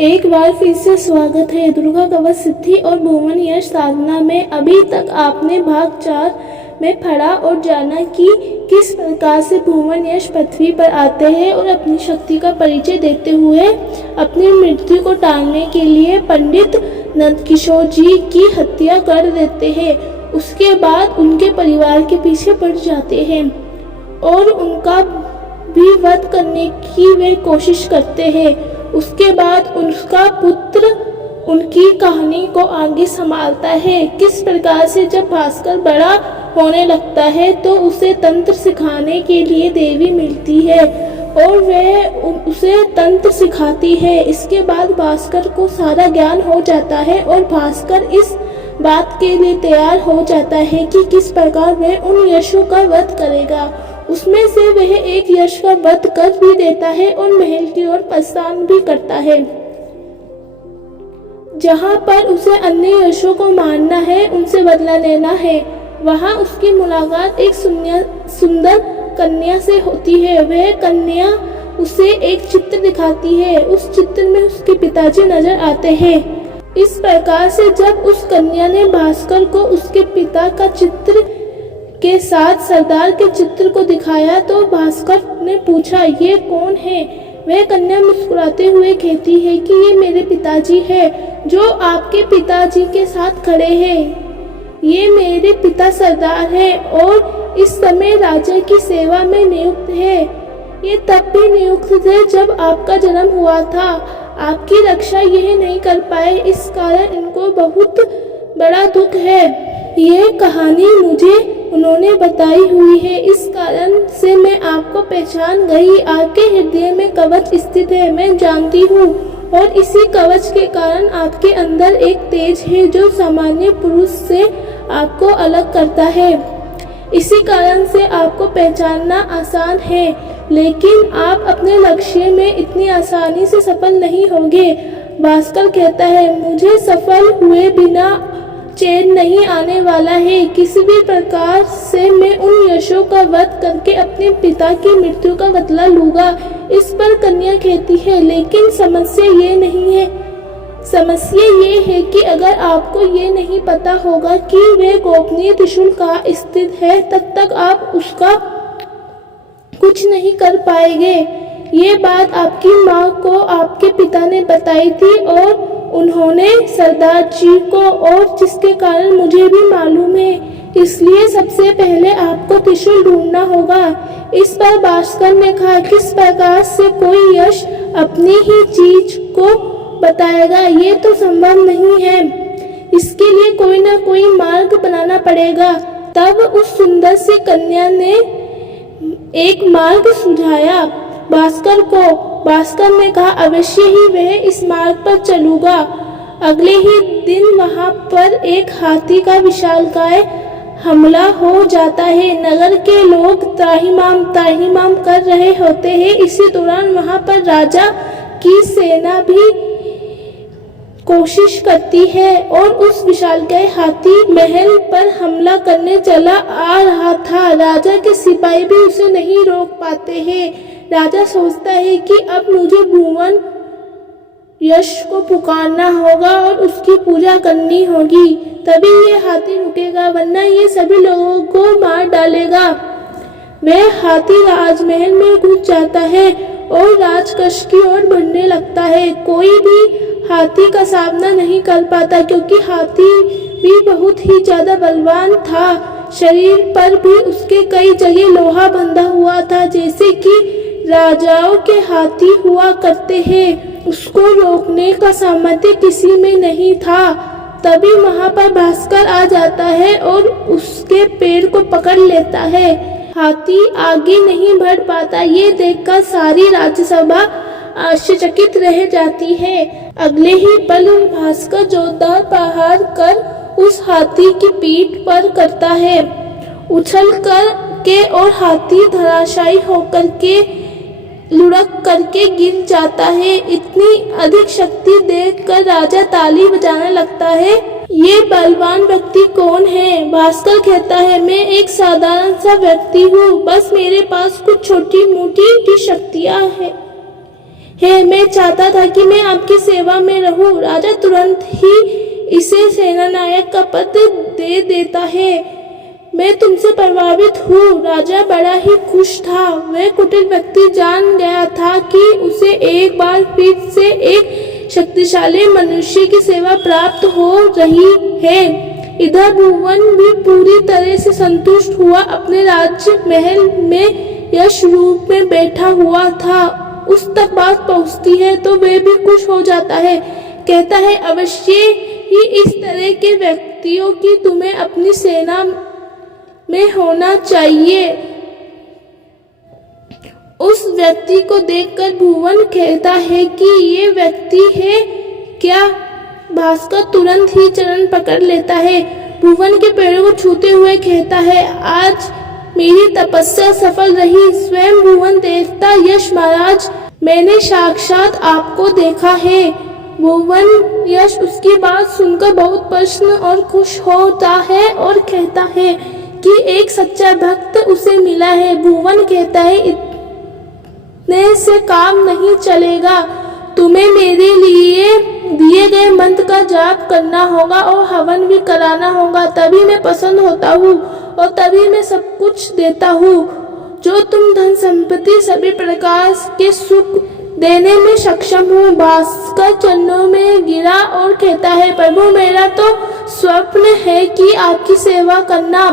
एक बार फिर से स्वागत है दुर्गा कवच सिद्धि और भुवन यश साधना में। अभी तक आपने भाग 4 में पढ़ा और जाना कि किस प्रकार से भुवन यश पृथ्वी पर आते हैं और अपनी शक्ति का परिचय देते हुए अपनी मृत्यु को टालने के लिए पंडित नंदकिशोर जी की हत्या कर देते हैं। उसके बाद उनके परिवार के पीछे पड़ जाते हैं और उनका भी वध करने की वे कोशिश करते हैं। उसके बाद उसका पुत्र उनकी कहानी को आगे संभालता है। किस प्रकार से जब भास्कर बड़ा होने लगता है तो उसे तंत्र सिखाने के लिए देवी मिलती है और वह उसे तंत्र सिखाती है। इसके बाद भास्कर को सारा ज्ञान हो जाता है और भास्कर इस बात के लिए तैयार हो जाता है कि किस प्रकार वह उन यशों का वध करेगा। उसमें से वह एक यश का वध कर भी देता है और महल की ओर प्रस्थान भी करता है, जहां पर उसे अन्य यशों को मारना है, उनसे बदला लेना है। वहां उसकी मुलाकात एक सुंदर कन्या से होती है। वह कन्या उसे एक चित्र दिखाती है। उस चित्र में उसके पिताजी नजर आते हैं। इस प्रकार से जब उस कन्या ने भास्कर को उसके पिता का चित्र के साथ सरदार के चित्र को दिखाया तो भास्कर ने पूछा, ये कौन है? वह कन्या मुस्कुराते हुए कहती है कि ये मेरे पिताजी है जो आपके पिताजी के साथ खड़े हैं। ये मेरे पिता सरदार है और इस समय राजा की सेवा में नियुक्त है। ये तब भी नियुक्त थे जब आपका जन्म हुआ था। आपकी रक्षा यह नहीं कर पाए, इस कारण इनको बहुत बड़ा दुख है। ये कहानी मुझे उन्होंने बताई हुई है, इस कारण से मैं आपको पहचान गई। आपके हृदय में कवच स्थित है, मैं जानती हूँ, और इसी कवच के कारण आपके अंदर एक तेज है जो सामान्य पुरुष से आपको अलग करता है। इसी कारण से आपको पहचानना आसान है, लेकिन आप अपने लक्ष्य में इतनी आसानी से सफल नहीं होंगे। भास्कर कहता है, मुझे सफल हुए बिना चैन नहीं आने वाला है। किसी भी प्रकार से मैं उन यशों का वध करके अपने पिता की मृत्यु का बदला लूंगा। इस पर कन्या कहती है, लेकिन समस्या ये नहीं है। समस्या ये है कि अगर आपको ये नहीं पता होगा कि वह गोपनीय त्रिशूल कहाँ स्थित है, तब तक आप उसका कुछ नहीं कर पाएंगे। ये बात आपकी माँ को आपके पिता ने बताई थी और उन्होंने सरदार जी को, और जिसके कारण मुझे भी मालूम है। इसलिए सबसे पहले आपको त्रिशूल ढूंढना होगा। इस पर भास्कर ने कहा, किस प्रकार से कोई यश अपनी ही चीज को बताएगा? ये तो संभव नहीं है। इसके लिए कोई ना कोई मार्ग बनाना पड़ेगा। तब उस सुंदर सी कन्या ने एक मार्ग सुझाया भास्कर को। भास्कर ने कहा, अवश्य ही वह इस मार्ग पर चलूंगा। अगले ही दिन वहां पर एक हाथी का विशालकाय हमला हो जाता है। नगर के लोग त्राहिमाम कर रहे होते हैं। इसी दौरान वहां पर राजा की सेना भी कोशिश करती है और उस विशालकाय हाथी महल पर हमला करने चला आ रहा था। राजा के सिपाही भी उसे नहीं रोक पाते हैं। राजा सोचता है कि अब मुझे भुवन यश को पुकारना होगा और उसकी पूजा करनी होगी, तभी ये हाथी रुकेगा, वरना ये सभी लोगों को मार डालेगा। वह हाथी राजमहल में घुस जाता है और राजकक्ष की ओर बढ़ने लगता है। कोई भी हाथी का सामना नहीं कर पाता, क्योंकि हाथी भी बहुत ही ज्यादा बलवान था। शरीर पर भी उसके कई जगह लोहा बंधा हुआ था, जैसे कि राजाओं के हाथी हुआ करते हैं। उसको रोकने का सामर्थ्य किसी में नहीं था। तभी वहां पर भास्कर आ जाता है और उसके पैर को पकड़ लेता है। हाथी आगे नहीं बढ़ पाता। ये देखकर सारी राज्यसभा आश्चर्यचकित रह जाती है। अगले ही पल भास्कर जोरदार प्रहार कर उस हाथी की पीठ पर करता है। उछल कर के और हाथी धराशायी होकर के लुढ़क करके गिर जाता है। इतनी अधिक शक्ति देखकर राजा ताली बजाने लगता है। ये बलवान व्यक्ति कौन है? भास्कर कहता है, मैं एक साधारण सा व्यक्ति हूँ, बस मेरे पास कुछ छोटी मोटी की शक्तियाँ है। मैं चाहता था कि मैं आपकी सेवा में रहूं। राजा तुरंत ही इसे सेनानायक का पद दे देता है। मैं तुमसे प्रभावित हूँ। राजा बड़ा ही खुश था। वह कुटिल व्यक्ति जान गया था कि उसे एक बार फिर से एक शक्तिशाली मनुष्य की सेवा प्राप्त हो रही है। इधर भुवन भी पूरी तरह से संतुष्ट हुआ। अपने राज्य महल में यश रूप में बैठा हुआ था। उस तक बात पहुंचती है तो वह भी खुश हो जाता है। कहता है, अवश्य ही इस तरह के व्यक्तियों की तुम्हें अपनी सेना में होना चाहिए। उस व्यक्ति को देखकर भुवन कहता है कि ये व्यक्ति है क्या? भास्कर तुरंत ही चरण पकड़ लेता है। भुवन के पैरों को छूते हुए कहता है, आज मेरी तपस्या सफल रही। स्वयं भुवन देवता यश महाराज, मैंने साक्षात आपको देखा है। भुवन यश उसकी बात सुनकर बहुत प्रसन्न और खुश होता है और कहता है कि एक सच्चा भक्त उसे मिला है। भुवन कहता है, इतने से काम नहीं चलेगा। तुम्हें मेरे लिए दिए गए मंत्र का जाप करना होगा और हवन भी कराना होगा। तभी मैं प्रसन्न होता हूँ और तभी मैं सब कुछ देता हूँ जो तुम धन संपत्ति सभी प्रकार के सुख देने में सक्षम हूँ। भास्कर चरणों में गिरा और कहता है, प्रभु मेरा तो स्वप्न है कि आपकी सेवा करना।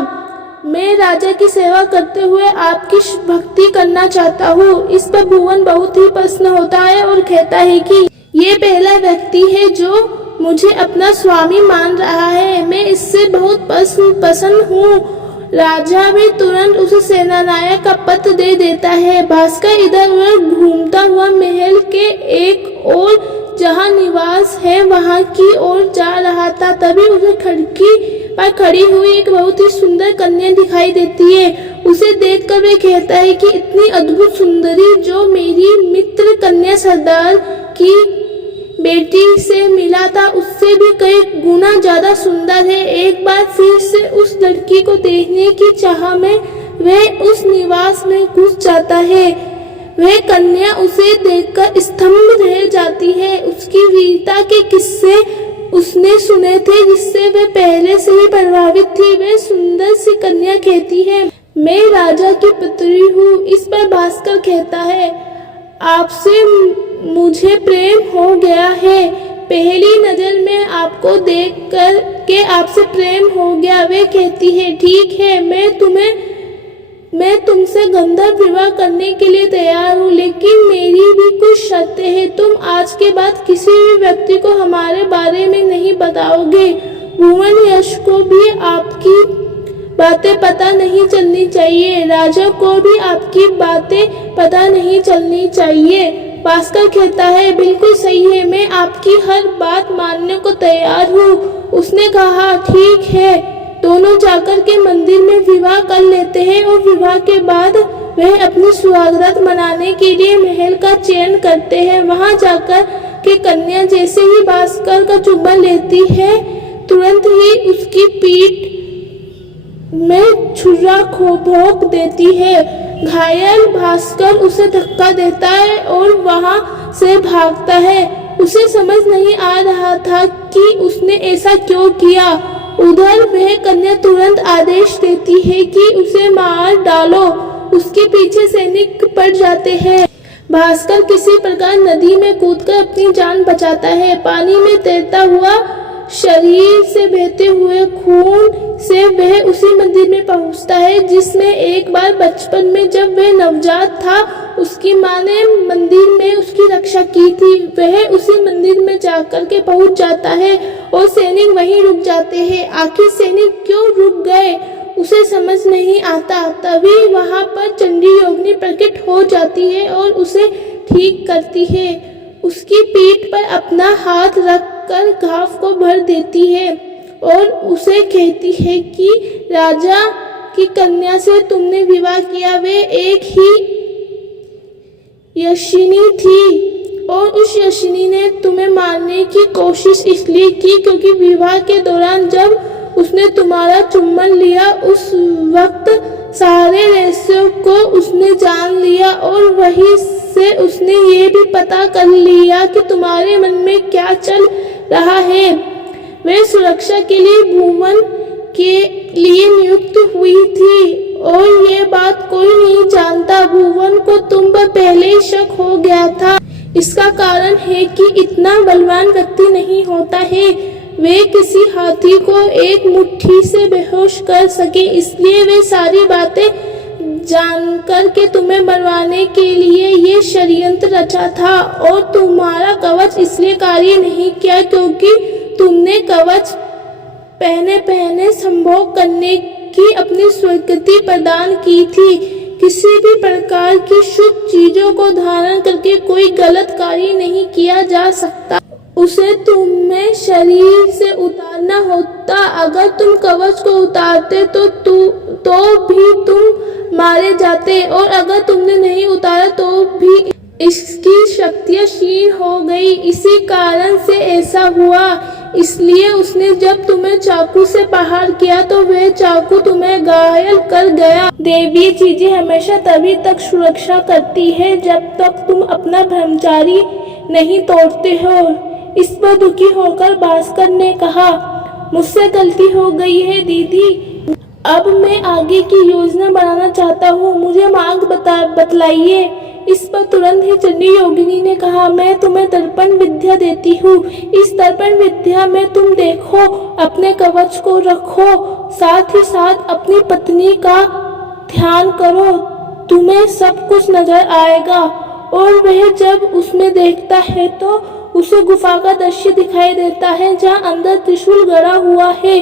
मैं राजा की सेवा करते हुए आपकी भक्ति करना चाहता हूँ। इस पर भुवन बहुत ही प्रसन्न होता है और कहता है कि ये पहला व्यक्ति है जो मुझे अपना स्वामी मान रहा है। मैं इससे बहुत प्रसन्न हूँ। राजा भी तुरंत उसे सेनानायक का पद दे देता है। भास्कर इधर उधर घूमता हुआ महल के एक ओर जहाँ निवास है वहाँ की ओर जा रहा था। तभी उसे खिड़की पर खड़ी हुई एक बहुत ही सुंदर कन्या दिखाई देती है। उसे देखकर वह कहता है कि इतनी अद्भुत सुंदरी जो मेरी मित्र कन्या सरदार की बेटी से मिला था उससे भी कई गुना ज्यादा सुंदर है। एक बार फिर से उस लड़की को देखने की चाह में वह उस निवास में घुस जाता है। वह कन्या उसे देखकर स्तंभ रह जाती है। उसकी वीरता के किस्से उसने सुने थे जिससे वह पहले से ही प्रभावित थी। वह सुंदर सी कन्या कहती है, मैं राजा की पुत्री हूँ। इस पर भास्कर कहता है, आपसे मुझे प्रेम हो गया है। पहली नजर में आपको देखकर के आपसे प्रेम हो गया। वे कहती है, ठीक है, मैं तुमसे गंधर्व विवाह करने के लिए तैयार हूँ, लेकिन मेरी भी कुछ शर्तें हैं। तुम आज के बाद किसी भी व्यक्ति को हमारे बारे में नहीं बताओगे। भुवन यश को भी आपकी बातें पता नहीं चलनी चाहिए। राजा को भी आपकी बातें पता नहीं चलनी चाहिए। भास्कर कहता है, बिल्कुल सही है, मैं आपकी हर बात मानने को तैयार हूँ। उसने कहा, ठीक है। दोनों जाकर के मंदिर में विवाह कर लेते हैं और विवाह के बाद वह अपनी सुहागरात मनाने के लिए महल का चयन करते हैं। वहां जाकर के कन्या जैसे ही भास्कर का चुम्बन लेती है तुरंत ही उसकी पीठ में छुरा भोंक देती है। घायल भास्कर उसे धक्का देता है और वहां से भागता है। उसे समझ नहीं आ रहा था कि उसने ऐसा क्यों किया। उधर वह कन्या तुरंत आदेश देती है कि उसे मार डालो। उसके पीछे सैनिक पड़ जाते हैं। भास्कर किसी प्रकार नदी में कूदकर अपनी जान बचाता है। पानी में तैरता हुआ शरीर से बहते हुए खून से वह उसी मंदिर में पहुंचता है जिसमें एक बार बचपन में जब वह नवजात था उसकी माँ ने मंदिर में उसकी रक्षा की थी। वह उसी मंदिर में जाकर के पहुंच जाता है और सैनिक वहीं रुक जाते हैं। आखिर सैनिक क्यों रुक गए उसे समझ नहीं आता। तभी वहां पर चंडी योगिनी प्रकट हो जाती है और उसे ठीक करती है। उसकी पीठ पर अपना हाथ रखकर घाव को भर देती है और उसे कहती है कि राजा की कन्या से तुमने विवाह किया वे एक ही यशिनी थी और उस यशिनी ने तुम्हें मारने की कोशिश इसलिए की क्योंकि विवाह के दौरान जब उसने तुम्हारा चुम्बन लिया उस वक्त सारे रहस्यों को उसने जान लिया और वहीं से उसने ये भी पता कर लिया कि तुम्हारे मन में क्या चल रहा है। वह सुरक्षा के लिए भुवन के लिए नियुक्त हुई थी और ये बात कोई नहीं जानता। भुवन को तुम पर पहले ही शक हो गया था। इसका कारण है कि इतना बलवान व्यक्ति नहीं होता है वे किसी हाथी को एक मुट्ठी से बेहोश कर सके, इसलिए वे सारी बातें जानकर के तुम्हें मरवाने के लिए ये षड्यंत्र रचा था। और तुम्हारा कवच इसलिए कार्य नहीं किया क्योंकि तुमने कवच पहने संभोग करने की अपनी स्वीकृति प्रदान की थी। किसी भी प्रकार की शुभ चीजों को धारण करके कोई गलत कार्य नहीं किया जा सकता। उसे तुम्हें शरीर से उतारना होता। अगर तुम कवच को उतारते तो भी तुम मारे जाते, और अगर तुमने नहीं उतारा तो भी इसकी शक्तियां क्षीण हो गई। इसी कारण से ऐसा हुआ। इसलिए उसने जब तुम्हें चाकू से प्रहार किया तो वह चाकू तुम्हें घायल कर गया। देवी चीजें हमेशा तभी तक सुरक्षा करती है जब तक तुम अपना ब्रह्मचारी नहीं तोड़ते हो। इस पर दुखी होकर भास्कर ने कहा, मुझसे गलती हो गई है दीदी। अब मैं आगे की योजना बनाना चाहता हूँ, मुझे मार्ग बतलाइए। इस पर तुरंत ही चंडी योगिनी ने कहा, मैं तुम्हें दर्पण विद्या देती हूँ। इस दर्पण विद्या में तुम देखो, अपने कवच को रखो, साथ ही साथ अपनी पत्नी का ध्यान करो, तुम्हें सब कुछ नजर आएगा। और वह जब उसमें देखता है तो उसे गुफा का दृश्य दिखाई देता है जहाँ अंदर त्रिशूल गड़ा हुआ है।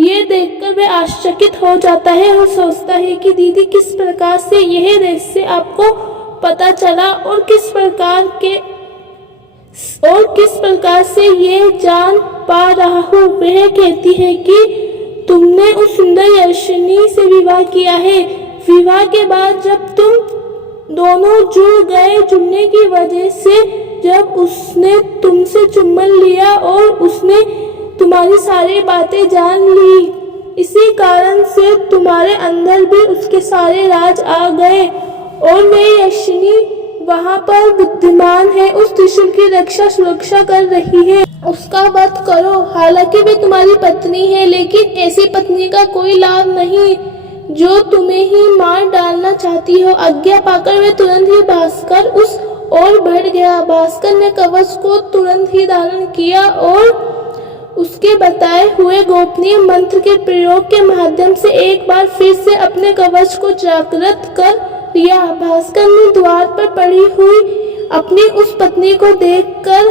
ये देखकर वह आश्चर्यचकित हो जाता है और सोचता है कि दीदी किस प्रकार से यह रहस्य आपको पता चला और किस प्रकार से ये जान पा रहा हूँ। वह कहती है कि तुमने उस सुंदर यशनी से विवाह किया है। विवाह के बाद जब तुम दोनों जुड़ गए, जुड़ने की वजह से जब उसने तुमसे चुम्बन लिया और उसने तुम्हारी सारी बातें जान ली, इसी कारण से तुम्हारे अंदर भी उसके सारे राज आ गए और वह यशनी वहाँ पर विद्यमान है, उस त्रिशूल की रक्षा सुरक्षा कर रही है। उसका वध करो। हालांकि वे तुम्हारी पत्नी है, लेकिन ऐसी पत्नी का कोई लाभ नहीं जो तुम्हें ही मार डालना चाहती हो। आज्ञा पाकर वे तुरंत ही भास्कर उस ओर बढ़ गया। भास्कर ने कवच को तुरंत ही धारण किया और उसके बताए हुए गोपनीय मंत्र के प्रयोग के माध्यम से एक बार फिर से अपने कवच को जागृत कर लिया। भास्कर ने द्वार पर पड़ी हुई अपनी उस पत्नी को देखकर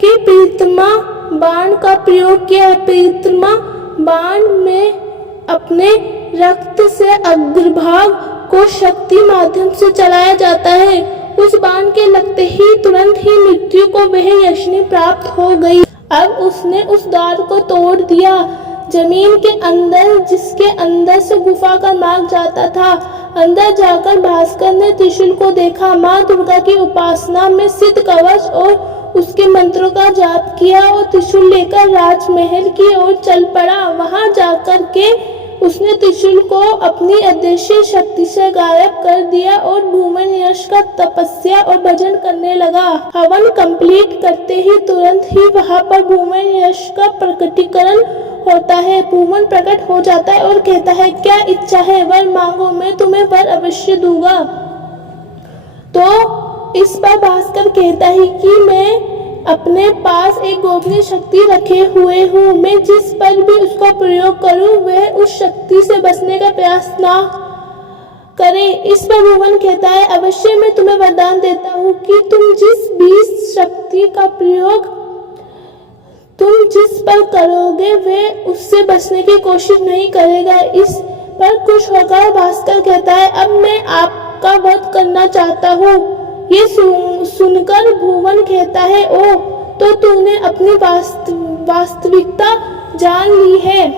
कि प्रीतमा बाण का प्रयोग किया। प्रीतमा बाण में अपने रक्त से अग्रभाग को शक्ति माध्यम से चलाया जाता है। उस बाण के लगते ही तुरंत ही मृत्यु को वह यशनी प्राप्त हो गई। अब उसने उस द्वार को तोड़ दिया। जमीन के अंदर, जिसके अंदर से गुफा का मार्ग जाता था, अंदर जाकर भास्कर ने त्रिशूल को देखा। माँ दुर्गा की उपासना में सिद्ध कवच और उसके मंत्रों का जाप किया और त्रिशूल लेकर राजमहल की ओर चल पड़ा। वहां जाकर के उसने त्रिशूल को अपनी अदृश्य शक्ति से गायब कर दिया और भूमन यश का तपस्या और भजन करने लगा। हवन कंप्लीट करते ही तुरंत ही वहां पर भूमन यश का प्रकटीकरण होता है। भूमन प्रकट हो जाता है और कहता है, क्या इच्छा है, वर मांगो, मैं तुम्हें वर अवश्य दूंगा। तो इस पर भास्कर कहता है कि मैं अपने पास एक गोपनीय शक्ति रखे हुए हूँ, मैं जिस पर भी उसका प्रयोग करूँ वह उस शक्ति से बचने का प्रयास ना करे। इस पर भुवन कहता है, अवश्य मैं तुम्हें वरदान देता हूँ कि तुम जिस भी शक्ति का प्रयोग तुम जिस पर करोगे वह उससे बचने की कोशिश नहीं करेगा। इस पर खुश होकर भास्कर कहता है, अब मैं आपका वध करना चाहता हूँ। ये सुनकर भुवन कहता है, ओ तो तूने अपनी वास्तविकता जान ली है।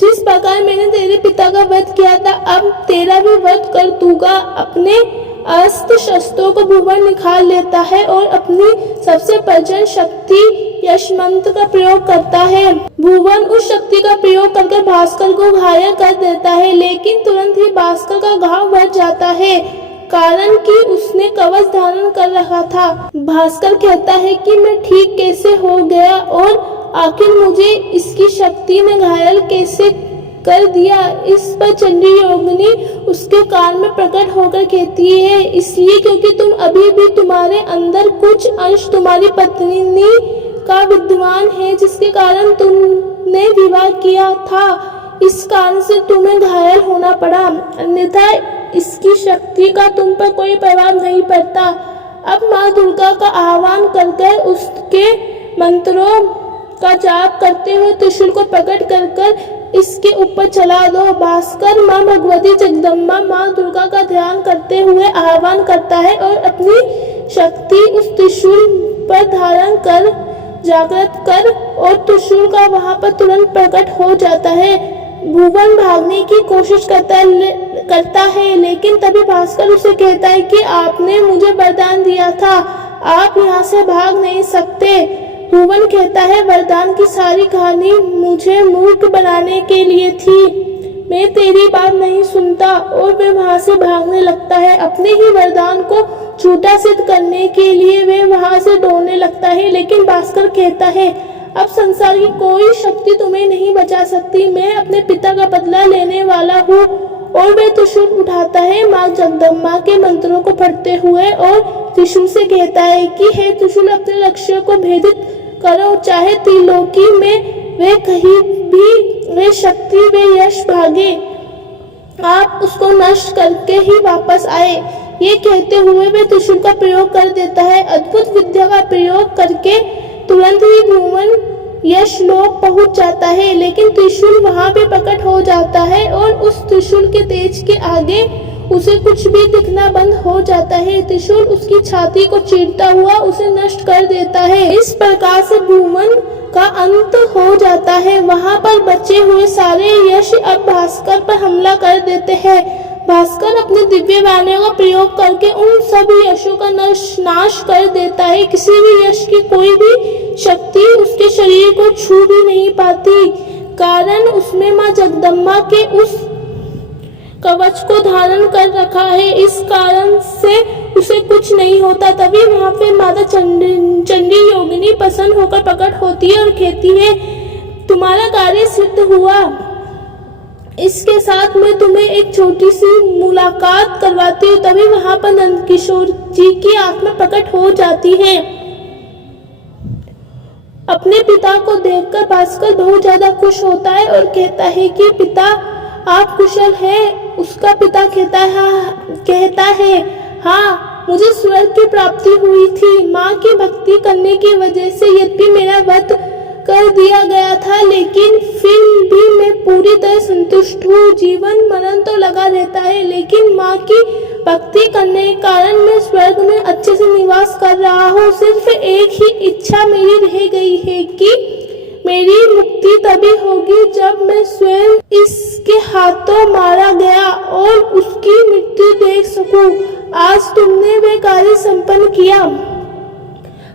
जिस प्रकार मैंने तेरे पिता का वध किया था, अब तेरा भी वध कर दूंगा। अपने अस्त्र शस्त्रों को भुवन निकाल लेता है और अपनी सबसे प्रचंड शक्ति यश मंत्र का प्रयोग करता है। भुवन उस शक्ति का प्रयोग करके भास्कर को घायल कर देता है, लेकिन तुरंत ही भास्कर का घाव बढ़ जाता है। कारण कि उसने कवच धारण कर रखा था। भास्कर कहता है कि मैं ठीक कैसे हो गया और आखिर मुझे इसकी शक्ति ने घायल कैसे कर दिया। इस पर चंडी योगिनी उसके कान में प्रकट होकर कहती है, इसलिए क्योंकि तुम अभी भी तुम्हारे अंदर कुछ अंश तुम्हारी पत्नी का विद्यमान है, जिसके कारण तुमने विवाह किया था। इस कारण से तुम्हें घायल होना पड़ा, अन्यथा इसकी शक्ति का तुम पर कोई प्रभाव नहीं पड़ता। अब माँ दुर्गा का आह्वान कर उसके मंत्रों का जाप करते हुए त्रिशूल को प्रकट कर इसके ऊपर चला दो। भास्कर माँ भगवती जगदम्बा माँ दुर्गा का ध्यान करते हुए आह्वान करता है और अपनी शक्ति उस त्रिशूल पर धारण कर जागृत कर और त्रिशूल का वहां पर तुरंत प्रकट हो जाता है। भुवन भागने की कोशिश करता है लेकिन तभी भास्कर उसे कहता है कि आपने मुझे वरदान दिया था, आप यहाँ से भाग नहीं सकते। भुवन कहता है, वरदान की सारी कहानी मुझे मूर्ख बनाने के लिए थी, मैं तेरी बात नहीं सुनता, और वह वहां से भागने लगता है। अपने ही वरदान को झूठा सिद्ध करने के लिए वह वहां से दौड़ने लगता है, लेकिन भास्कर कहता है, अब संसार की कोई शक्ति तुम्हें नहीं बचा सकती, मैं अपने पिता का बदला लेने वाला हूँ। और वह त्रिशूल उठाता है माँ जगदम्बा के मंत्रों को पढ़ते हुए और त्रिशूल से कहता है कि हे त्रिशूल, अपने लक्ष्य को भेदित करो, चाहे त्रिलोकी में वे कहीं भी वे शक्ति वे यश भागे, आप उसको नष्ट करके ही वापस आए। ये कहते हुए वे त्रिशूल का प्रयोग कर देता है। अद्भुत विद्या का प्रयोग करके तुरंत ही भुवन यश लोक पहुंच जाता है, लेकिन त्रिशूल वहां पे प्रकट हो जाता है और उस त्रिशूल के तेज के आगे उसे कुछ भी दिखना बंद हो जाता है। त्रिशूल उसकी छाती को चीरता हुआ उसे नष्ट कर देता है। इस प्रकार से भुवन का अंत हो जाता है। वहां पर बचे हुए सारे यश अब भास्कर पर हमला कर देते हैं। भास्कर अपने दिव्य बाणों का प्रयोग करके उन सभी यशों का नाश कर देता है। किसी भी यश की कोई भी शक्ति उसके शरीर को छू भी नहीं पाती, कारण उसमें माँ जगदम्बा के उस कवच को धारण कर रखा है। इस कारण से उसे कुछ नहीं होता। तभी वहां पे माता चंडी योगिनी प्रसन्न होकर प्रकट होती है और कहती है, तुम्हारा कार्य सिद्ध हुआ। इसके साथ मैं तुम्हें एक छोटी सी मुलाकात करवाती हूँ। तभी वहां पर नंदकिशोर जी की आत्मा प्रकट हो जाती है। अपने पिता को देखकर भास्कर बहुत ज्यादा खुश होता है और कहता है कि पिता आप कुशल हैं। उसका पिता कहता है हाँ, मुझे स्वर्ग की प्राप्ति हुई थी। माँ की भक्ति करने की वजह से यद्यपि मेरा वध कर दिया गया था, लेकिन फिर भी मैं पूरी तरह संतुष्ट हूँ। जीवन मरण तो लगा रहता है, लेकिन माँ की भक्ति करने के कारण मैं स्वर्ग में अच्छे से निवास कर रहा हूँ। सिर्फ एक ही इच्छा मेरी रह गई है कि मेरी मुक्ति तभी होगी जब मैं स्वयं इसके हाथों मारा गया और उसकी मृत्यु देख सकूं। आज तुमने वह कार्य संपन्न किया।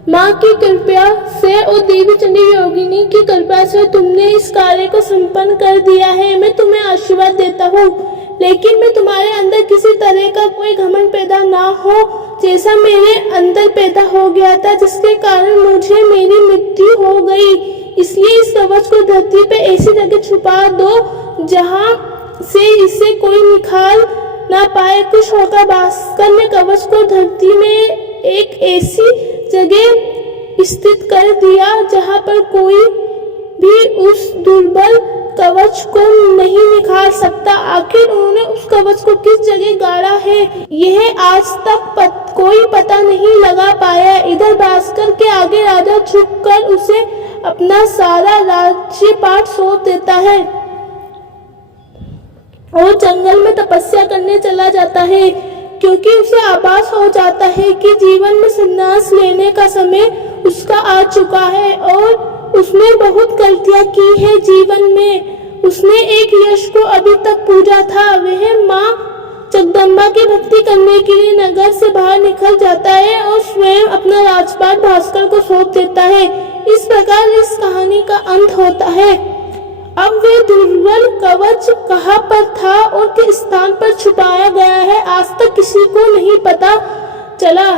माँ की कृपा से और देवी चंडी योगिनी की कृपा से तुमने इस कार्य को संपन्न कर दिया है। मैं तुम्हें आशीर्वाद देता हूँ, लेकिन मैं तुम्हारे अंदर किसी तरह का कोई घमंड पैदा ना हो, जैसा मेरे अंदर पैदा हो गया था, जिसके कारण मुझे मेरी मृत्यु हो गई। इसलिए इस कवच को धरती पे ऐसी जगह छुपा दो जहां से इसे कोई निकाल ना पाए। खुश होकर भास्कर ने कवच को धरती में एक ऐसी जगह स्थित कर दिया जहां पर कोई भी उस दुर्बल कवच को नहीं निकाल सकता। आखिर उन्होंने उस कवच को किस जगह गाड़ा है, यह आज तक कोई पता नहीं लगा पाया। इधर भास्कर के आगे राजा झुककर उसे अपना सारा राज्यपाठ सौंप देता है और जंगल में तपस्या करने चला जाता है, क्योंकि उसे आभास हो जाता है कि जीवन में संन्यास लेने का समय उसका आ चुका है और उसने बहुत गलतियां की है जीवन में। उसने एक यश को अभी तक पूजा था। वह माँ जगदम्बा की भक्ति करने के लिए नगर से बाहर निकल जाता है और स्वयं अपना राजपाट भास्कर को सौंप देता है। इस प्रकार इस कहानी का अंत होता है। अब वे दुर्बल कवच कहाँ पर था और किस स्थान पर छुपाया गया है, आज तक किसी को नहीं पता चला।